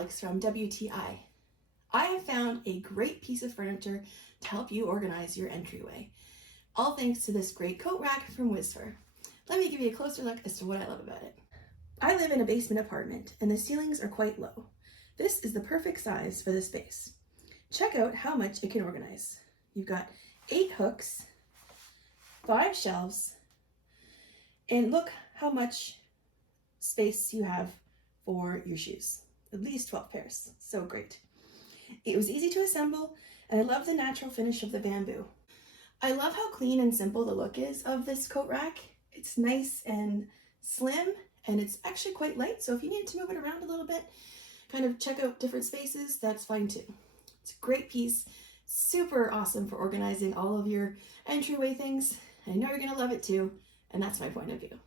Alex from WTI. I have found a great piece of furniture to help you organize your entryway. All thanks to this great coat rack from Wisfor. Let me give you a closer look as to what I love about it. I live in a basement apartment and the ceilings are quite low. This is the perfect size for the space. Check out how much it can organize. You've got 8 hooks, 5 shelves, and look how much space you have for your shoes. At least 12 pairs. So great. It was easy to assemble, and I love the natural finish of the bamboo. I love how clean and simple the look is of this coat rack. It's nice and slim, and it's actually quite light, so if you need to move it around a little bit, kind of check out different spaces, that's fine too. It's a great piece, super awesome for organizing all of your entryway things. I know you're gonna love it too, and that's my point of view.